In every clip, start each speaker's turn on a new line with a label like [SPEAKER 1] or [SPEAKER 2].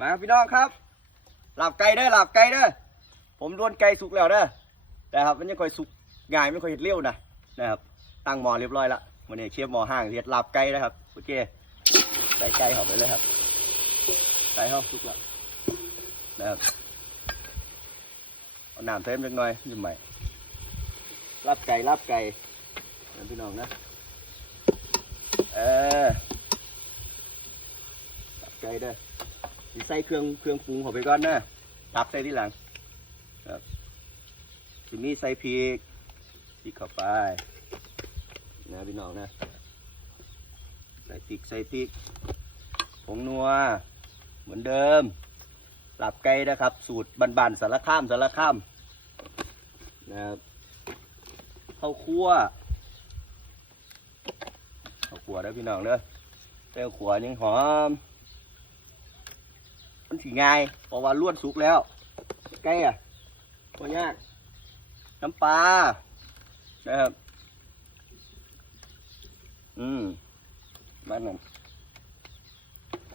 [SPEAKER 1] มาพี่น้องครับหลับไก่เด้อหลับไก่เด้อผมล้วนไก่สุกแล้วเด้อนะครับมันยังค่อยสุกง่ายไม่ค่อยเห็ดเร็วนะนะครับตั้งหมอเรียบร้อยละวันนี้เชฟหมอห้างเรียดหลับไก่นะครับโอเคใส่ไก่เข้าไปเลยครับไก่เข้าสุกแล้วนะครับเอาน้ำเติมจักน่อยยิ้มใหม่ลาบไก่ลาบไก่นะพี่น้องนะเออลาบไก่เด้อ สิใส่เครื่องเครื่องปรุงเข้าไปก่อนนะตับใส่ที่หลังครับสิมีใส่พริกพริกเข้าไปนะพี่น้องนะใส่พริกใส่พริกผงนัวเหมือนเดิมหลับไก่นะครับ สูตรบานๆสารข้ามสารข้ามนะครับข้าวคั่วข้าวคั่วเด้อพี่น้องเด้อเต้าขัวยังหอม มันสีง่ายเพราะว่าล้วนสุกแล้วใกล้อะก็ยากน้ำปลานะครับอืมมันนั่น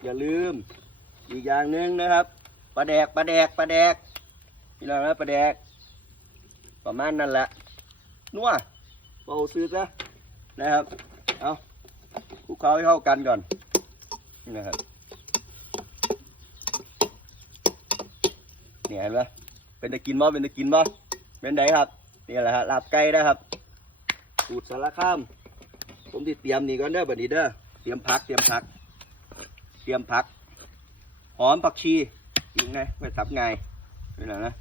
[SPEAKER 1] อย่าลืม อีกอย่างหนึ่งนะครับปลาแดกปลาแดกปลาแดกพี่น้องนะปลาแดก ประมาณนั่นแหละนัวเบาซื้อซะนะครับ เอาคลุกเคล้าให้เข้ากันก่อนนะครับ เนี่ยเห็นไหมเป็นตะกินบ่เป็นตะกินบ่เป็นไดครับนี่แหละฮะลาบไก่นะครับสูตรสารข้าม ผมที่เตรียมนี่ก่อนเด้อบัดนี้เด้อเตรียมผักเตรียมผัก เตรียมผักหอมผักชียังไงไว้สับไงนี่แหละนะ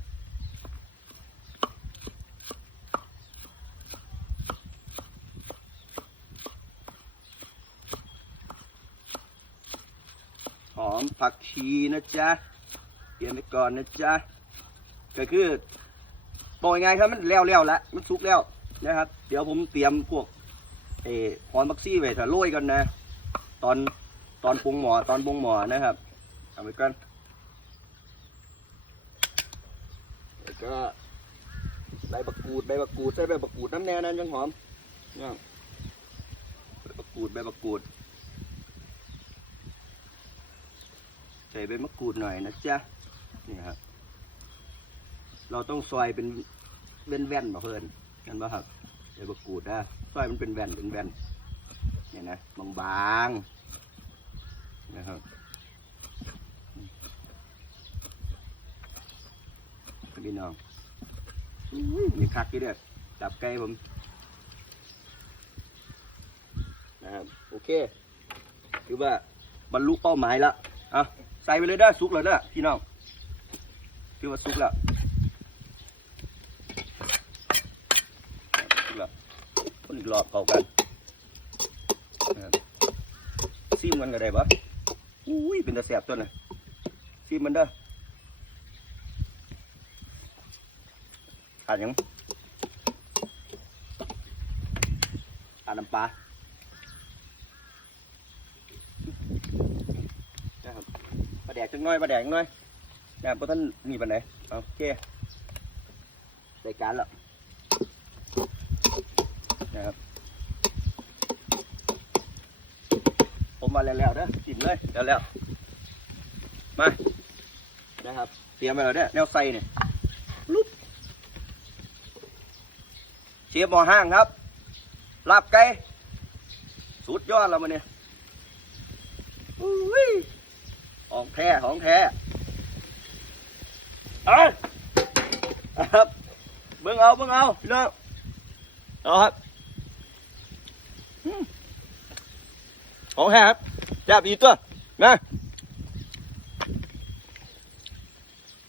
[SPEAKER 1] หอมผักชีนะจ๊ะ รียมไปก่อนนะจ๊ะก็คือบอกยังไงครับมันแล้วแล้วละมันสุกแล้วนะครับ เดี๋ยวผมเตรียมพวกเออหอมบักซี่ไว้ถ้าโรยกันนะ ตอนตอนปรุงหมอตอนปรุงหมอนะครับเอาไปก่อนแล้วก็ใบบักกูดใบบักกูดใส่ใบบักกูดน้ำแน่นั้นยังหอมเนี่ยใบบักกูดใบบักกูดใส่ใบมะกรูดหน่อยนะจ๊ะ นี่ครับ เราต้องซอยเป็นเว้นแว่นมาเพิ่นกันป่ะครับใบมะกรูดนะซอยมันเป็นแว่นเป็นแว่นเนี่ยนะบางๆนะครับพี่น้องมีคักที่เด้อจับไก่ผมนะครับโอเคคือว่าบรรลุเป้าหมายแล้วอะใส่ไปเลยได้สุกเลยเด้พี่น้อง คือว่าสุกแล้วสุกแล้วคนอีกรอบเก่ากันนะครับซีมกันก็ได้ปะอุ้ยเป็นตะแสบตัวน่ะซีมมันเด้อขาดยังขาดน้ำปลานะครับปลาแดกจังน้อยปลาแดกจังน้อย นะครับเพราะท่านมีปันไหนเอาโอเครายการแล้วนะครับผมมาแล้วๆเด้อกินเลยแล้วๆมานะครับเตรียมไปแล้วเด้อแนวใส่เนี่ยลุบเชียบหมอห้างครับลาบไก่สุดยอดแล้วมันเนี่ยอุ้ยของแท้ของแท้ เอ้ยครับเบิ่งเอาเบิ่งเอาเลิกเอาครับของแฮครับจับอีตัวนะ